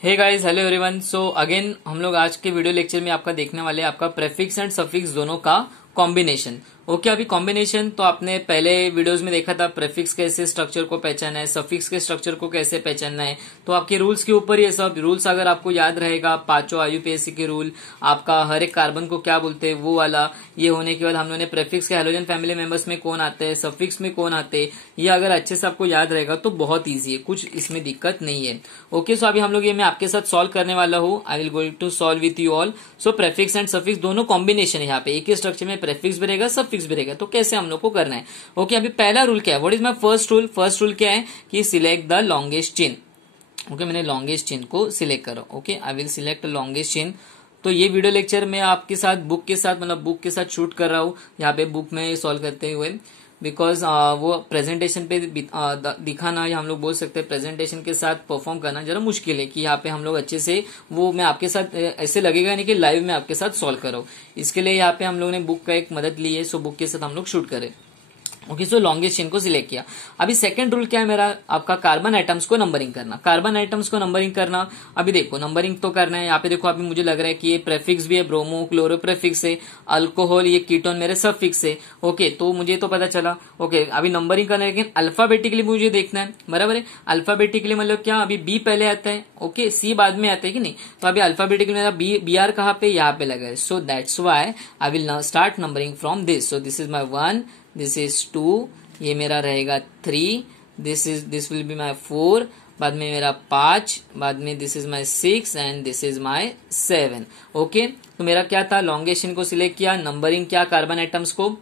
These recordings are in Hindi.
हे guys, hello everyone. So again हम लोग आज के वीडियो लेक्चर में आपका देखने वाले हैं आपका प्रेफिक्स एंड सफिक्स दोनों का कॉम्बिनेशन। ओके, अभी कॉम्बिनेशन तो आपने पहले वीडियोस में देखा था, प्रेफिक्स कैसे स्ट्रक्चर को पहचानना है, सफिक्स के स्ट्रक्चर को कैसे पहचानना है। तो आपके रूल्स के ऊपर ये सब रूल्स अगर आपको याद रहेगा, पांचों आईयूपीएससी के रूल, आपका हर एक कार्बन को क्या बोलते हैं वो वाला, ये होने के बाद हम लोगों ने प्रेफिक्स के हेलोजन फैमिली मेंबर्स में कौन आते हैं, सफिक्स में कौन आते हैं, ये अगर अच्छे से आपको याद रहेगा तो बहुत ईजी है, कुछ इसमें दिक्कत नहीं है। ओके, सो अभी हम लोग ये मैं आपके साथ सॉल्व करने वाला हूँ। I will going to solve with you all. So prefix and suffix दोनों कॉम्बिनेशन है, यहाँ पे एक ही स्ट्रक्चर में प्रेफिक्स भी रहेगा सफिक्स भी रहेगा। तो कैसे हम लोग को करना है। ओके, अभी पहला रूल क्या है, what is my first rule. First rule क्या है कि select the longest chain. Okay, मैंने लॉन्गेस्ट चेन को सिलेक्ट करो। Okay, I will select longest chain. तो ये वीडियो लेक्चर मैं आपके साथ बुक के साथ मतलब बुक के साथ शूट कर रहा हूँ, यहाँ पे बुक में सॉल्व करते हुए, बिकॉज वो प्रेजेंटेशन पे दिखाना या हम लोग बोल सकते हैं प्रेजेंटेशन के साथ परफॉर्म करना जरा मुश्किल है कि यहाँ पे हम लोग अच्छे से वो मैं आपके साथ ऐसे लगेगा नहीं कि लाइव में आपके साथ सॉल्व करो। इसके लिए यहाँ पे हम लोग ने बुक का एक मदद ली है, सो बुक के साथ हम लोग शूट करें। ओके, सो लॉन्गेस्ट चेन को सिलेक्ट किया। अभी सेकंड रूल क्या है मेरा, आपका कार्बन आइटम्स को नंबरिंग करना। कार्बन आइटम्स को नंबरिंग करना, अभी देखो नंबरिंग तो करना है। यहाँ पे देखो अभी मुझे लग रहा है कि ये प्रेफिक्स भी है, ब्रोमो क्लोरो प्रेफिक्स है, अल्कोहल ये कीटोन मेरे सफिक्स है। ओके, तो मुझे तो पता चला। ओके, अभी नंबरिंग करना है लेकिन अल्फाबेटिकली मुझे देखना है, बराबर है। अल्फाबेटिकली मतलब क्या, अभी बी पहले आता है, ओके, सी बाद में आता है कि नहीं। तो अभी अल्फाबेटिकली मेरा बी आर कहाँ पे, यहाँ पे लगा है। So that's why I will start numbering from this. So this is my 1, this is 2, ये मेरा रहेगा 3, दिस विल बी माई 4, बाद में मेरा 5, बाद में this is my 6 and this is my 7। Okay, तो मेरा क्या था, लॉन्गेशन को सिलेक्ट किया, नंबरिंग क्या कार्बन आइटम्स को,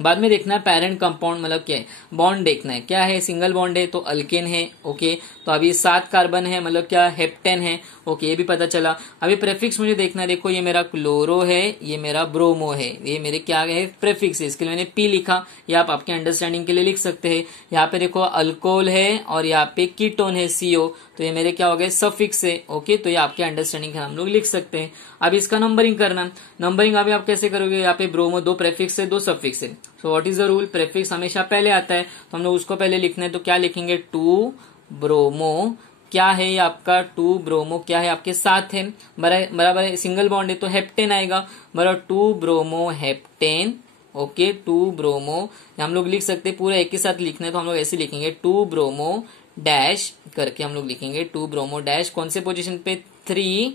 बाद में देखना है पेरेंट कंपाउंड मतलब क्या है, बॉन्ड देखना है क्या है, सिंगल बॉन्ड है तो अल्केन है। ओके, तो अभी 7 कार्बन है मतलब क्या, हेप्टेन है। ओके, ये भी पता चला। अभी प्रेफिक्स मुझे देखना है, देखो ये मेरा क्लोरो है, ये मेरा ब्रोमो है, ये मेरे क्या है प्रेफिक्स है, इसके लिए मैंने पी लिखा, ये आप आपके अंडरस्टैंडिंग के लिए लिख सकते हैं। यहाँ पे देखो अल्कोहल है और यहाँ पे कीटोन है सीओ, तो ये मेरे क्या हो गए सफिक्स है। ओके, तो ये आपके अंडरस्टैंडिंग हम लोग लिख सकते हैं। अब इसका नंबरिंग करना, नंबरिंग अभी आप कैसे करोगे, यहाँ पे ब्रोमो 2 प्रेफिक्स है 2 सफिक्स है। So what is the rule, prefix हमेशा पहले आता है तो हम लोग उसको पहले लिखना है। तो क्या लिखेंगे, 2 ब्रोमो क्या है, ये आपका 2 ब्रोमो क्या है, आपके साथ है, बराबर है, सिंगल बॉन्ड है तो हेप्टेन आएगा, बराबर 2 ब्रोमो हेप्टेन। ओके, 2 ब्रोमो हम लोग लिख सकते हैं, पूरा एक के साथ लिखना है तो हम लोग ऐसे लिखेंगे 2 ब्रोमो डैश करके हम लोग लिखेंगे 2 ब्रोमो डैश, कौन से पोजीशन पे, 3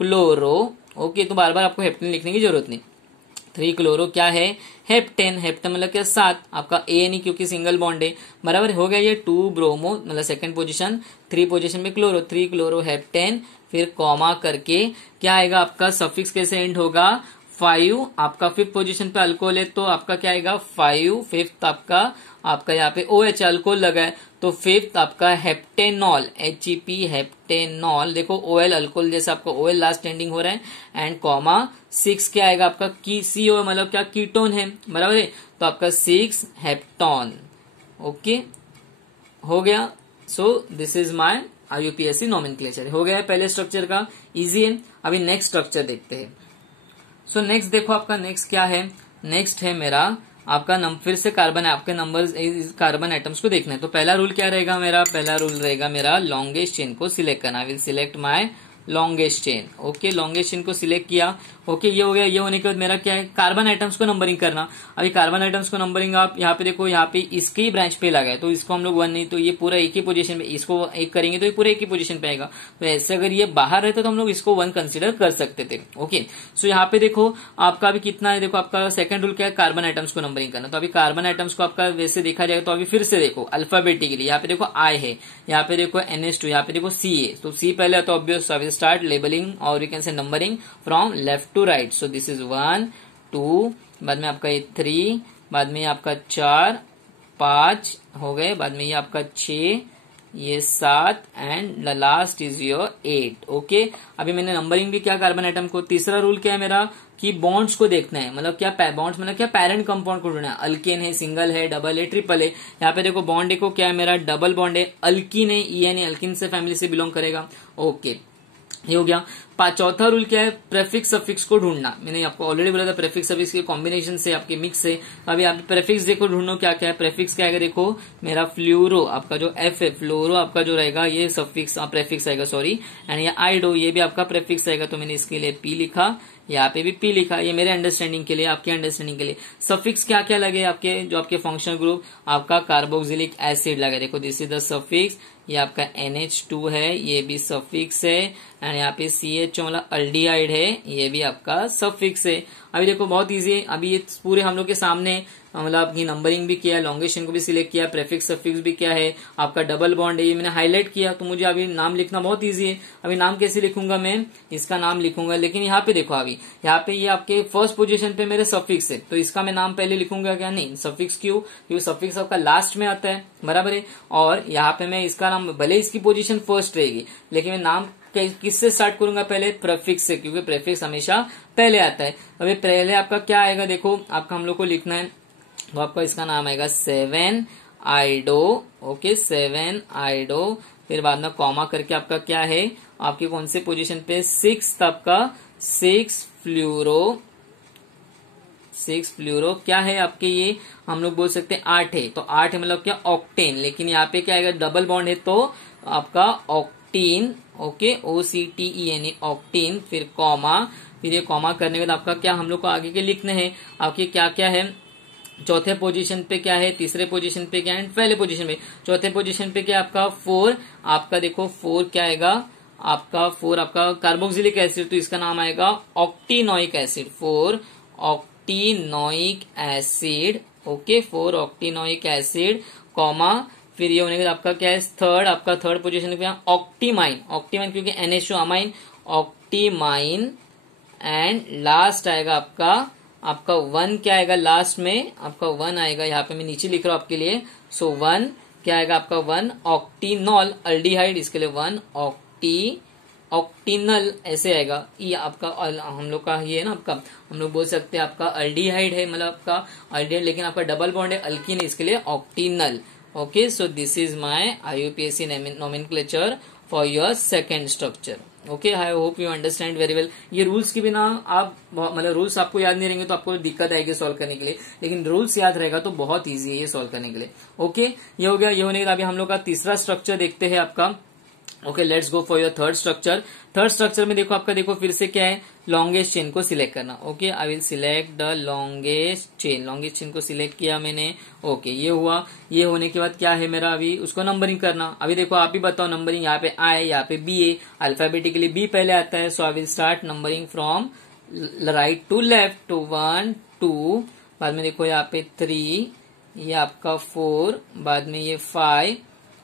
क्लोरो। ओके, तो बार बार आपको हेप्टेन लिखने की जरूरत नहीं। 3 क्लोरो क्या है, हेप्टेन, हेप्टेन मतलब क्या 7, आपका ए नहीं क्योंकि सिंगल बॉन्ड है, बराबर हो गया। ये 2 ब्रोमो मतलब सेकंड पोजीशन, 3 पोजीशन में क्लोरो, 3 क्लोरो हेप्टेन, फिर कॉमा करके क्या आएगा आपका सफिक्स कैसे एंड होगा, 5। आपका 5th पोजीशन पे अल्कोहल है तो आपका क्या आएगा 5, 5th आपका यहाँ पे OH अल्कोहल लगा है तो 5th आपका हेप्टेनॉल, HEP हेप्टेनॉल, देखो OL अल्कोहल जैसे आपका OL लास्ट एंडिंग हो रहा है, एंड कॉमा 6 क्या आएगा आपका की CO मतलब क्या कीटोन है, बराबर है, तो आपका 6 हेप्टॉन। ओके, हो गया। सो दिस इज माय आईयूपीएससी नोमेनक्लेचर, हो गया है पहले स्ट्रक्चर का, इजी है। अभी नेक्स्ट स्ट्रक्चर देखते हैं। सो नेक्स्ट देखो आपका नेक्स्ट क्या है, नेक्स्ट है मेरा आपका फिर से कार्बन, आपके नंबर्स कार्बन आइटम्स को देखना है। तो पहला रूल क्या रहेगा मेरा, पहला रूल रहेगा मेरा लॉन्गेस्ट चेन को सिलेक्ट करना। Will select my longest chain. Okay, longest chain को सिलेक्ट किया। ओके, ये हो गया। ये होने के बाद मेरा क्या है, कार्बन आइटम्स को नंबरिंग करना। अभी कार्बन आइटम्स को नंबरिंग आप यहाँ पे देखो, यहाँ पे इसके ही ब्रांच पे लगा है तो इसको हम लोग 1 नहीं, तो ये पूरा एक ही पोजीशन पे, इसको 1 करेंगे तो ये पूरा एक ही पोजीशन पे आएगा। तो ऐसे अगर ये बाहर रहता तो हम लोग इसको 1 कंसिडर कर सकते थे। ओके, सो यहाँ पे देखो आपका अभी कितना है, देखो आपका सेकंड रूल क्या है, कार्बन आइटम्स को नंबरिंग करना। तो अभी कार्बन आइटम्स को आपका वैसे देखा जाएगा तो अभी फिर से देखो अल्फाबेटिकली, यहाँ पे देखो I है, यहाँ पे देखो NH2, यहाँ पे देखो C है, तो C पहले है तो obvious I will start labelling और you can say numbering from left to right. So this is 1, 2, बाद में आपका ये 3, बाद में ये आपका 4, 5 हो गए, बाद में ये आपका 6, ये 7 and the last is your 8। Okay, अभी मैंने नंबरिंग भी क्या कार्बन आइटम को। तीसरा रूल क्या है मेरा कि बॉन्ड्स को देखना है, मतलब क्या बॉन्ड्स मतलब क्या पेरेंट कंपाउंड को ढूंढना है, अल्केन है, सिंगल है, डबल है, ट्रिपल है। यहाँ पे देखो बॉन्ड देखो क्या है मेरा, डबल बॉन्ड है, अल्कीन है, EN है, अल्किन से फैमिली से बिलोंग करेगा। ओके, ये हो गया। चौथा रूल क्या है, प्रेफिक्स सफिक्स को ढूंढना। मैंने आपको ऑलरेडी बोला था प्रेफिक्स सफिक्स के कॉम्बिनेशन से, आपके मिक्स से। अभी आप प्रेफिक्स देखो, ढूंढो क्या क्या है। प्रेफिक्स क्या है, देखो मेरा फ्लूरो, आपका जो एफ है फ्लोरो आपका जो रहेगा ये सफिक्स प्रेफिक्स आएगा, सॉरी। एंड ये आइडो ये भी आपका प्रेफिक्स आएगा, तो मैंने इसके लिए पी लिखा, यहाँ पे भी पी लिखा। ये मेरे अंडरस्टैंडिंग के लिए, आपके अंडरस्टैंडिंग के लिए। सफिक्स क्या क्या लगे आपके, जो आपके फंक्शनल ग्रुप, आपका कार्बोक्सिलिक एसिड लगे, देखो दिस इज द सफिक्स। ये आपका NH2 है, ये भी सफिक्स है। एंड यहाँ पे CH वाला अल्डिहाइड है, ये भी आपका सफिक्स है। अभी देखो बहुत इजी है। अभी ये पूरे हम लोग के सामने मतलब आपकी नंबरिंग भी किया है, लॉन्गेशन को भी सिलेक्ट किया, प्रेफिक्स सफिक्स भी क्या है, आपका डबल बॉन्ड है, ये मैंने हाईलाइट किया। तो मुझे अभी नाम लिखना बहुत इजी है। अभी नाम कैसे लिखूंगा, मैं इसका नाम लिखूंगा, लेकिन यहाँ पे देखो अभी यहाँ पे ये आपके फर्स्ट पोजीशन पे मेरे सफिक्स है, तो इसका मैं नाम पहले लिखूंगा क्या, नहीं सफिक्स क्यों, क्योंकि सफिक्स आपका लास्ट में आता है, बराबर है। और यहाँ पे मैं इसका नाम, भले इसकी पोजीशन फर्स्ट रहेगी, लेकिन मैं नाम किससे स्टार्ट करूंगा, पहले प्रेफिक्स से, क्योंकि प्रेफिक्स हमेशा पहले आता है। अभी पहले आपका क्या आएगा, देखो आपका हम लोग को लिखना है, तो आपका इसका नाम आएगा 7 आइडो, ओके 7 आइडो। फिर बाद में कॉमा करके आपका क्या है, आपकी कौन से पोजीशन पे, 6 आपका 6 फ्लूरो, 6 फ्लूरो क्या है आपके, ये हम लोग बोल सकते हैं 8 है, तो 8 है मतलब क्या ऑक्टेन। लेकिन यहाँ पे क्या आएगा, डबल बॉन्ड है तो आपका ऑक्टीन, ओके OCTEN ऑक्टीन। फिर कॉमा, फिर ये कॉमा करने के बाद आपका क्या हम लोग को आगे के लिखने हैं, आपके क्या क्या है, चौथे पोजीशन पे क्या है, तीसरे पोजीशन पे क्या है, पहले पोजीशन पे। चौथे पोजीशन पे क्या आपका 4, आपका देखो 4 क्या आएगा आपका, 4 आपका कार्बोक्सिलिक एसिड, तो इसका नाम आएगा octynoic acid, 4 octynoic acid, okay 4 octynoic acid, comma. फिर ये होने के बाद आपका क्या है, थर्ड, आपका थर्ड पोजीशन पे ऑक्टीमाइन, ऑक्टीमाइन क्योंकि NH2 अमाइन, ऑक्टीमाइन। एंड लास्ट आएगा आपका 1 क्या आएगा लास्ट में, आपका 1 आएगा, यहाँ पे मैं नीचे लिख रहा हूं आपके लिए। सो 1 क्या आएगा आपका, 1 ऑक्टीनॉल अल्डिहाइड, इसके लिए 1 ऑक्टीनल ऐसे आएगा। ये आपका हम लोग का ये है ना, आपका हम लोग बोल सकते हैं आपका अल्डिहाइड है, मतलब आपका अल्डिहाइड, लेकिन आपका डबल बॉन्ड है अल्कीन, इसके लिए octenal. Okay, so this is my IUPAC nomenclature for your second structure. Okay, I hope you understand very well. ये रूल्स के बिना आप मतलब रूल्स आपको याद नहीं रहेंगे तो आपको दिक्कत आएगी सॉल्व करने के लिए, लेकिन रूल्स याद रहेगा तो बहुत इजी है ये सॉल्व करने के लिए। ओके, ये हो गया। ये होने के बाद अभी हम लोग का तीसरा स्ट्रक्चर देखते हैं आपका। Okay, let's go for your third structure. Third structure में देखो आपका, देखो फिर से क्या है, लॉन्गेस्ट चेन को सिलेक्ट करना। Okay, I will select the longest chain, longest chain को सिलेक्ट किया मैंने। ओके, ये हुआ। ये होने के बाद क्या है मेरा, अभी उसको नंबरिंग करना। अभी देखो आप ही बताओ नंबरिंग, यहाँ पे I, यहाँ पे B है, अल्फाबेटिकली B पहले आता है। So I will start numbering from right to left, to 1 2, बाद में देखो यहाँ पे 3, ये आपका 4, बाद में ये 5,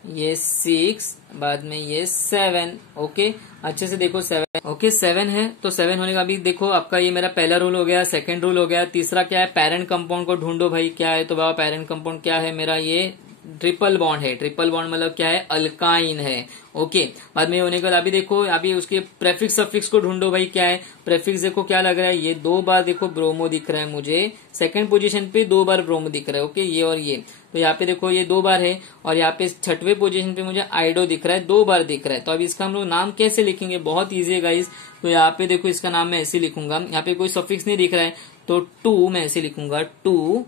ये 6, बाद में ये 7। ओके, अच्छे से देखो 7। ओके, 7 है, तो 7 होने का अभी देखो आपका ये मेरा पहला रूल हो गया, सेकंड रूल हो गया। तीसरा क्या है, पेरेंट कंपाउंड को ढूंढो भाई, क्या है, तो बाबा पेरेंट कंपाउंड क्या है मेरा, ये ट्रिपल बॉन्ड है। ट्रिपल बॉन्ड मतलब क्या है, अल्काइन है। ओके, बाद में होने के बाद अभी देखो, अभी उसके प्रेफिक्स सफिक्स को ढूंढो भाई, क्या है प्रेफिक्स, देखो क्या लग रहा है, ये 2 बार देखो ब्रोमो दिख रहा है मुझे, सेकंड पोजीशन पे 2 बार ब्रोमो दिख रहा है। ओके, ये और ये, तो यहाँ पे देखो ये 2 बार है, और यहाँ पे छठवें पोजीशन पे मुझे आइडो दिख रहा है, 2 बार दिख रहा है। तो अब इसका हम लोग नाम कैसे लिखेंगे, बहुत ईजी है गाइस। तो यहाँ पे देखो इसका नाम मैं ऐसे लिखूंगा, यहाँ पे कोई सफिक्स नहीं दिख रहा है, तो 2 मैं ऐसे लिखूंगा, 2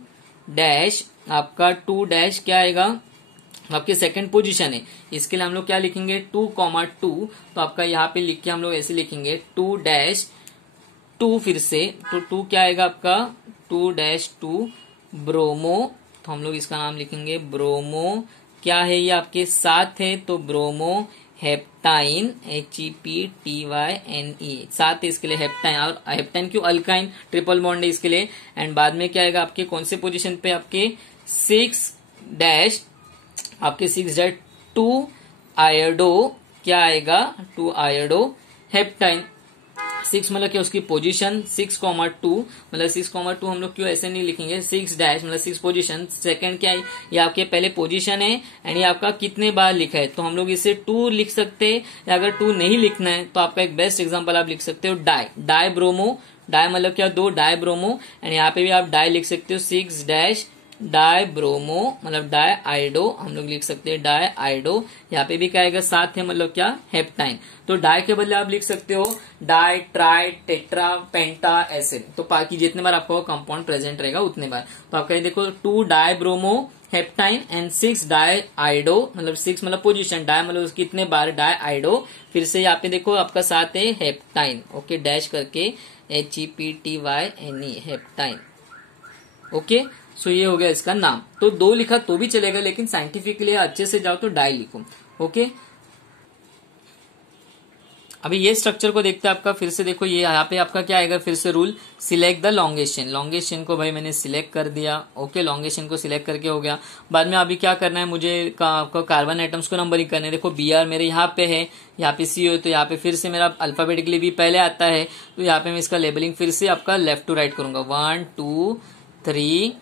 डैश, आपका 2 डैश क्या आएगा, आपकी सेकंड पोजीशन है, इसके लिए हम लोग क्या लिखेंगे, 2,2। तो आपका यहाँ पे लिख के हम लोग ऐसे लिखेंगे 2 डैश 2, फिर से तो 2 क्या आएगा आपका, 2 डैश 2 ब्रोमो। तो हम लोग इसका नाम लिखेंगे ब्रोमो। क्या है ये आपके साथ है, तो ब्रोमो हेप्टाइन, HEPTYNE, साथ है इसके लिए हेप्टाइन। और हेप्टाइन क्यों, अल्काइन, ट्रिपल बॉन्ड है इसके लिए। एंड बाद में क्या आएगा आपके कौन से पोजीशन पे, आपके 6 डैश, आपके 6 डैश 2 आयोडो, क्या आएगा, 2 आयोडो हेप्टाइन। 6 मतलब क्या उसकी पोजीशन, 6,2 मतलब 6,2 हम लोग क्यों ऐसे नहीं लिखेंगे, 6 डैश मतलब 6 पोजीशन, सेकंड क्या है, ये आपके पहले पोजीशन है, एंड ये आपका कितने बार लिखा है, तो हम लोग इसे 2 लिख सकते हैं। या अगर 2 नहीं लिखना है तो आपका एक बेस्ट एग्जांपल आप लिख सकते हो डाई ब्रोमो। डाई मतलब क्या, 2 डाई ब्रोमो, एंड यहाँ पे भी आप डाई लिख सकते हो, 6 डैश डाई ब्रोमो मतलब डाई आइडो, हम लोग लिख सकते हैं डाई आइडो। यहाँ पे भी क्या आएगा, साथ है मतलब क्या, हेप्टाइन। तो डाई के बदले आप लिख सकते हो डाई, ट्राई, टेट्रा, पेंटा, ऐसे। तो बाकी जितने बार आपका कंपाउंड प्रेजेंट रहेगा उतने बार। तो आपका देखो 2 die bromo heptyne and 6 die आइडो, मतलब 6 मतलब पोजीशन, डाई मतलब कितने बार, डाई आइडो। फिर से यहाँ पे देखो आपका साथ है हेप्टाइन, ओके, डैश करके HEPTYNE, हेप्टाइन, ओके। सो ये हो गया इसका नाम। तो 2 लिखा तो भी चलेगा, लेकिन साइंटिफिकली अच्छे से जाओ तो डाई लिखो, ओके। अभी ये स्ट्रक्चर को देखते हैं आपका, फिर से देखो ये यहाँ पे आपका क्या आएगा, फिर से rule, select the elongation. Elongation को भाई मैंने सिलेक्ट कर दिया, ओके, लॉन्गेशन को सिलेक्ट करके हो गया। बाद में अभी क्या करना है मुझे, आपको कार्बन आइटम्स को नंबरिंग करना है। देखो BR मेरे यहाँ पे है, यहाँ पे CO, तो यहाँ पे फिर से मेरा अल्फाबेटिकली भी पहले आता है, तो यहाँ पे मैं इसका लेबलिंग फिर से आपका लेफ्ट टू राइट करूंगा, 1 2 3।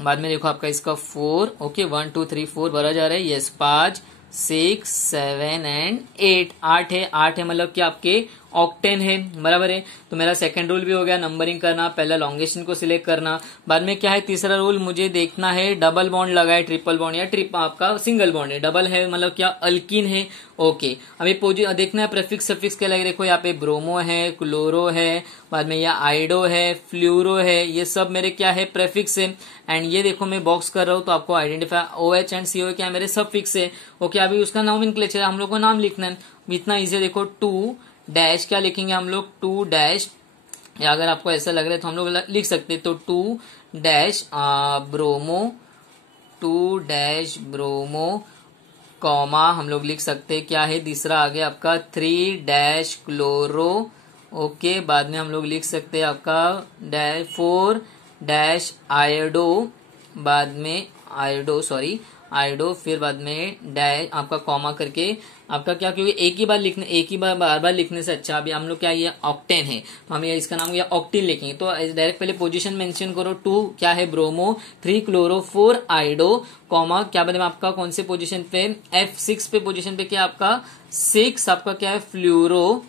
बाद में देखो आपका इसका 4, ओके, 1 2 3 4 भरा जा रहा है, यस, 5 6 7 एंड 8, 8 है, 8 है मतलब कि आपके ऑक्टेन है, बराबर है। तो मेरा सेकंड रूल भी हो गया, नंबरिंग करना, पहला लॉन्गेशन को सिलेक्ट करना। बाद में क्या है, तीसरा रूल मुझे देखना है डबल बॉन्ड लगा है, ट्रिपल बॉन्ड या आपका सिंगल बॉन्ड है, डबल है मतलब क्या, अल्कीन है, ओके। अभी देखना है प्रेफिक्स सफिक्स क्या लगे, देखो यहाँ पे ब्रोमो है, क्लोरो है, बाद में यहाँ आइडो है, फ्लूरो है, ये सब मेरे क्या है, प्रेफिक्स है। एंड ये देखो मैं बॉक्स कर रहा हूँ तो आपको आइडेंटिफाई OH एंड CO क्या है, मेरे सफिक्स है, ओके। अभी उसका नॉमेनक्लेचर हम लोग को नाम लिखना है, इतना इजी। देखो 2 डैश क्या लिखेंगे हम लोग, 2 डैश, या अगर आपको ऐसा लग रहा है तो हम लोग लिख सकते हैं, तो 2 dash bromo, 2 dash bromo, comma हम लोग लिख सकते हैं क्या है, तीसरा आगे आपका 3 डैश क्लोरो, ओके। बाद में हम लोग लिख सकते हैं आपका 4 डैश आयोडो, बाद में आयोडो, फिर बाद में डैश आपका कॉमा करके आपका क्या, क्योंकि एक ही बार बार बार लिखने से अच्छा, अभी हम लोग क्या, ये ऑक्टेन है तो हम ये इसका नाम या ऑक्टीन लिखेंगे। तो डायरेक्ट पहले पोजीशन मेंशन करो, 2 क्या है ब्रोमो, 3 क्लोरो, 4 आइडो, कॉमा क्या बने आपका कौन से पोजीशन पे, F6 पे पोजीशन पे क्या आपका 6 आपका क्या है, फ्लूरो,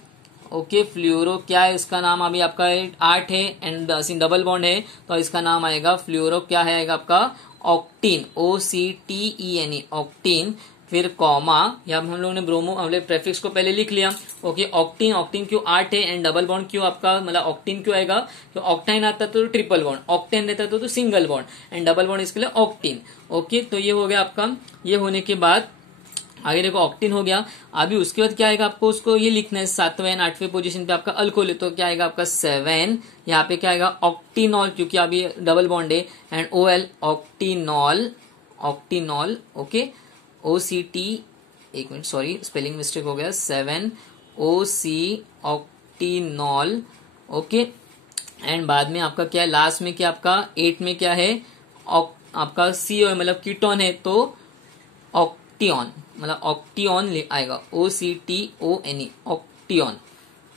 ओके, फ्लूरो क्या है इसका नाम, अभी आपका 8 है एंड डबल बॉन्ड है तो इसका नाम आएगा फ्लूरो, क्या है आएगा आपका ऑक्टीन, OCTENE, ऑक्टीन। फिर कॉमा, यहाँ हम लोगों ने ब्रोमो हमने प्रेफिक्स को पहले लिख लिया, ओके। ऑक्टीन, ऑक्टीन क्यों 8 है एंड डबल बॉन्ड क्यों आपका, मतलब ऑक्टीन क्यों आएगा, तो ऑक्टाइन आता तो ट्रिपल बॉन्ड, ऑक्टेन रहता तो single bond and double bond इसके लिए ऑक्टीन, ओके। तो ये हो गया आपका, ये होने के बाद आगे देखो ऑक्टीन हो गया। अभी उसके बाद क्या आएगा, आपको उसको ये लिखना है 7वें एंड 8वें पोजीशन पे आपका अल्कोहल, तो क्या आएगा आपका 7, यहाँ पे क्या आएगा ऑक्टीनॉल, क्योंकि अभी डबल बॉन्ड है, एंड OL ऑक्टीनॉल, ऑक्टीनॉल, ओके, OCT, एक मिनट सॉरी स्पेलिंग मिस्टेक हो गया, 7 OC ऑक्टीनॉल, ओके। एंड बाद में आपका क्या है, लास्ट में क्या आपका 8 में क्या है, आपका CO मतलब कीटोन है तो ऑक्टियन, मतलब ऑक्टियन आएगा, OCTONE, ऑक्टियन,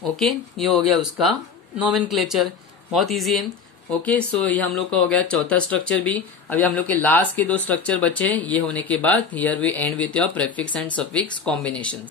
ओके। ये हो गया उसका नोमेनक्लेचर, बहुत इजी है, ओके। सो ये हम लोग का हो गया चौथा स्ट्रक्चर भी। अभी हम लोग के लास्ट के 2 स्ट्रक्चर बचे, ये होने के बाद here we end with your prefix and suffix combination.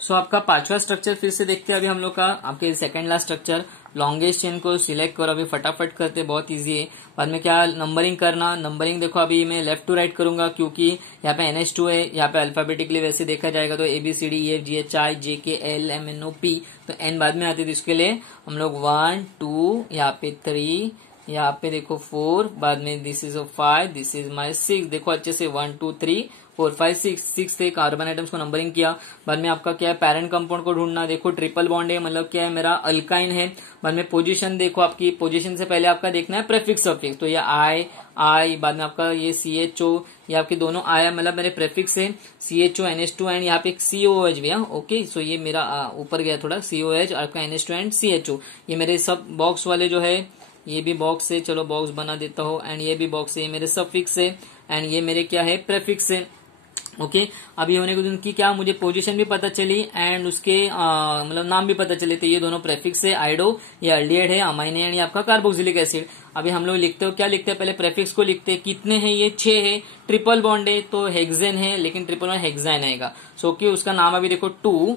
So आपका 5वां स्ट्रक्चर फिर से देखते हैं अभी हम लोग का, आपके second last structure, longest chain को सिलेक्ट करो, अभी फटाफट करते, बहुत इजी है। बाद में क्या नंबरिंग करना, नंबरिंग देखो अभी मैं लेफ्ट टू राइट करूंगा क्योंकि यहाँ पे NH2 है, यहाँ पे अल्फाबेटिकली वैसे देखा जाएगा तो ABCDEFGHIJKLMNOP, तो N बाद में आती है, तो इसके लिए हम लोग 1 2 यहाँ पे 3, यहाँ पे देखो 4, बाद में this is 5, this is my 6, देखो अच्छे से 1 2 3 4 5 6 से कार्बन आइटम्स को नंबरिंग किया। बाद में आपका क्या है, पैरेंट कंपाउंड को ढूंढना, देखो ट्रिपल बॉन्ड है मतलब क्या है मेरा अल्काइन है। बाद में पोजीशन देखो, आपकी पोजीशन से पहले आपका देखना है प्रेफिक्स सफिक्स, तो ये आई, बाद में आपका ये CHO, ये आपके दोनों आया मतलब मेरे प्रेफिक्स है, CHO NH2 एंड यहाँ पे एक COOH भी है, ओके। सो ये मेरा ऊपर गया थोड़ा, COOH आपका NH2 एंड CHO, ये मेरे सब बॉक्स वाले जो है, ये भी बॉक्स है, चलो बॉक्स बना देता हूँ, एंड ये भी बॉक्स है, ये मेरे सफिक्स है एंड ये मेरे क्या है प्रेफिक्स है, ओके। अभी होने को उनकी क्या मुझे पोजीशन भी पता चली एंड उसके मतलब नाम भी पता चले, तो ये दोनों प्रेफिक्स है, आइडो ये अल्डिहाइड है, अमाइन है, एंड ये आपका कार्बोक्सिलिक एसिड। अभी हम लोग लिखते हो क्या लिखते हैं, पहले प्रेफिक्स को लिखते हैं, कितने हैं ये 6 है, ट्रिपल बॉन्ड है तो हेक्सेन है, लेकिन ट्रिपल बॉन्ड हेक्साइन आएगा, सो कि उसका नाम अभी देखो 2,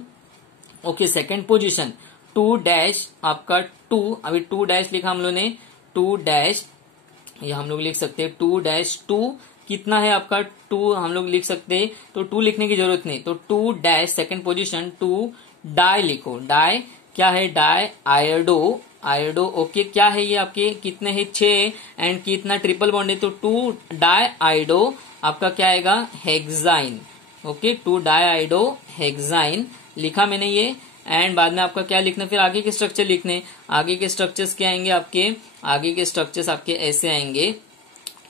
ओके। सेकेंड पोजिशन 2 डैश आपका 2, अभी 2 डैश लिखा हम लोग ने, 2 डैश ये हम लोग लिख सकते हैं 2-2 कितना है आपका 2 हम लोग लिख सकते हैं, तो 2 लिखने की जरूरत नहीं, तो 2 सेकंड पोजीशन 2 डाई लिखो। डाई क्या है, डाई आयोडो, आयोडो ओके। क्या है ये आपके कितने हैं 6 एंड कितना ट्रिपल बॉन्ड है, तो 2 डाई आयोडो आपका क्या आएगा hexyne okay. 2 di iodo hexyne लिखा मैंने ये। एंड बाद में आपका क्या लिखना, फिर आगे के स्ट्रक्चर लिखने। आगे के स्ट्रक्चर्स क्या आएंगे आपके, आगे के स्ट्रक्चर्स आपके ऐसे आएंगे।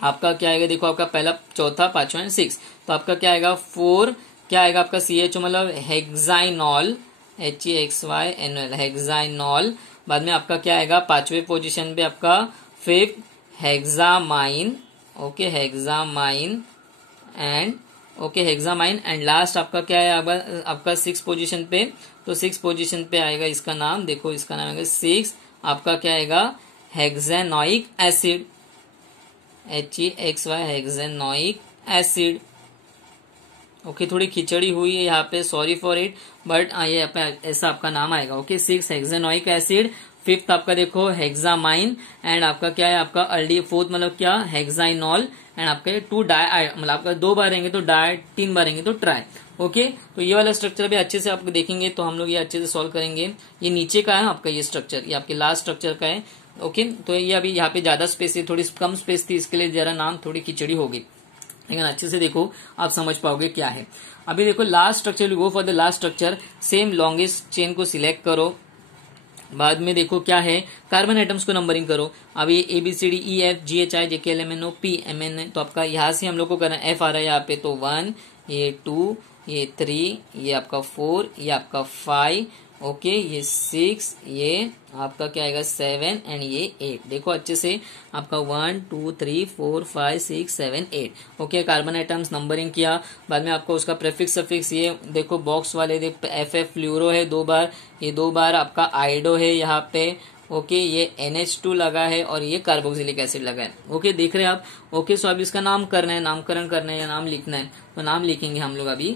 आपका क्या आएगा, देखो आपका पहला, चौथा, पांचवा एंड 6, तो आपका क्या आएगा 4 क्या आएगा आपका CHO मतलब हेक्साइनॉल, HEXYNOL हेक्साइनॉल। बाद में आपका क्या आएगा पांचवे पोजीशन पे आपका 5 hexamine okay, hexamine and okay hexamine. And last आपका क्या है आपका 6 पोजीशन पे, तो 6 पोजीशन पे आएगा इसका नाम, देखो इसका नाम आएगा 6 आपका क्या आएगा हेक्सानोइक एसिड, HEXY हेक्सानोइक एसिड ओके। थोड़ी खिचड़ी हुई है यहाँ पे, सॉरी फॉर इट, बट ये ऐसा आपका नाम आएगा ओके। 6 हेक्सानोइक एसिड, 5th आपका देखो हेक्सामाइन एंड आपका क्या है आपका अल्डी, 4th मतलब क्या हेक्साइनॉल एंड आपका 2 डाई मतलब आपका 2 बार रहेंगे तो डाई, 3 बार रहेंगे तो ट्राई ओके। तो ये वाला स्ट्रक्चर भी अच्छे से आप देखेंगे तो हम लोग ये अच्छे से सॉल्व करेंगे। ये नीचे का है आपका ये स्ट्रक्चर, ये आपके लास्ट स्ट्रक्चर का है ओके। तो ये अभी यहाँ पे ज्यादा स्पेस है, थोड़ी कम स्पेस थी, इसके लिए जरा नाम थोड़ी खिचड़ी होगी, लेकिन अच्छे से देखो आप समझ पाओगे क्या है। अभी देखो last structure, go for the last structure, same longest chain को सिलेक्ट करो। बाद में देखो क्या है कार्बन एटम्स को नंबरिंग करो। अभी ABCDEFGHI JKLMNOP MN, तो आपका यहाँ से हम लोग को करना, F आ रहा है यहाँ पे, तो 1 ये 2 ये 3 ये आपका 4 ये आपका 5 ओके, ये 6 ये आपका क्या आएगा 7 एंड ये 8। देखो अच्छे से आपका 1 2 3 4 5 6 7 8 ओके। कार्बन आइटम्स नंबरिंग किया। बाद में आपको उसका प्रेफिक्स सफिक्स, ये देखो बॉक्स वाले देखो FF फ्लूरो है 2 बार, ये 2 बार आपका आइडो है यहाँ पे ओके, ये NH2 लगा है और ये कार्बोक्सिलिक एसिड लगा है ओके। देख रहे हैं आप ओके। सो अब इसका नाम करना है, नामकरण करना है या नाम लिखना है, तो नाम लिखेंगे हम लोग। अभी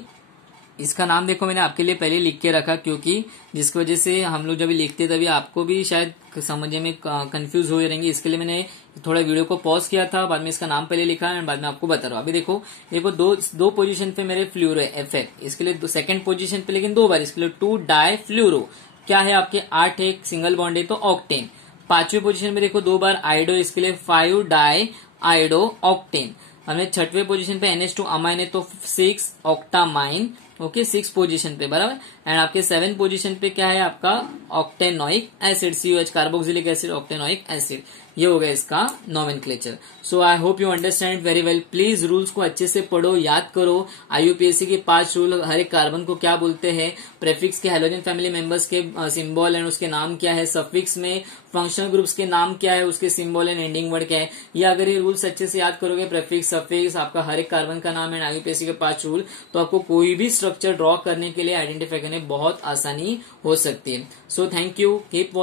इसका नाम देखो मैंने आपके लिए पहले लिख के रखा, क्योंकि जिसकी वजह से हम लोग जब लिखते तभी आपको भी शायद समझने में कंफ्यूज हो रहेंगे, इसके लिए मैंने थोड़ा वीडियो को पॉज किया था, बाद में इसका नाम पहले लिखा एंड बाद में आपको बता रहा हूँ। अभी देखो दो पोजीशन पे मेरे फ्लूरो है FF, इसके लिए सेकंड पोजीशन पे लेकिन 2 बार, इसके लिए 2 डाई फ्लूरो क्या है आपके 8 एक सिंगल बॉन्ड है तो ऑक्टेन। पांचवी पोजीशन में देखो 2 बार आइडो, इसके लिए 5 डाई आइडो ऑक्टेन। हमें छठवें पोजीशन पे NH2 अमाइन है तो 6 ऑक्टामाइन ओके, 6 पोजीशन पे बराबर। एंड आपके 7 पोजीशन पे क्या है आपका octanoic acid, COH carboxylic acid octanoic acid. ये हो गया इसका nomenclature. So I hope you understand very well. Please rules को अच्छे से पढ़ो, याद करो। IUPAC के 5 रूल, हर एक कार्बन को क्या बोलते हैं, प्रेफिक्स के हैलोजन फैमिली मेंबर्स के सिंबल एंड उसके नाम क्या है, सफिक्स में फंक्शनल ग्रुप्स के नाम क्या है, उसके सिंबल एंड एंडिंग वर्ड क्या है। ये अगर ये रूल्स अच्छे से याद करोगे, प्रेफिक्स सफिक्स आपका हर एक कार्बन का नाम एंड IUPAC के 5 रूल, तो आपको कोई भी स्ट्रक्चर ड्रॉ करने के लिए, आइडेंटिफाई करने बहुत आसानी हो सकती है। So thank you, keep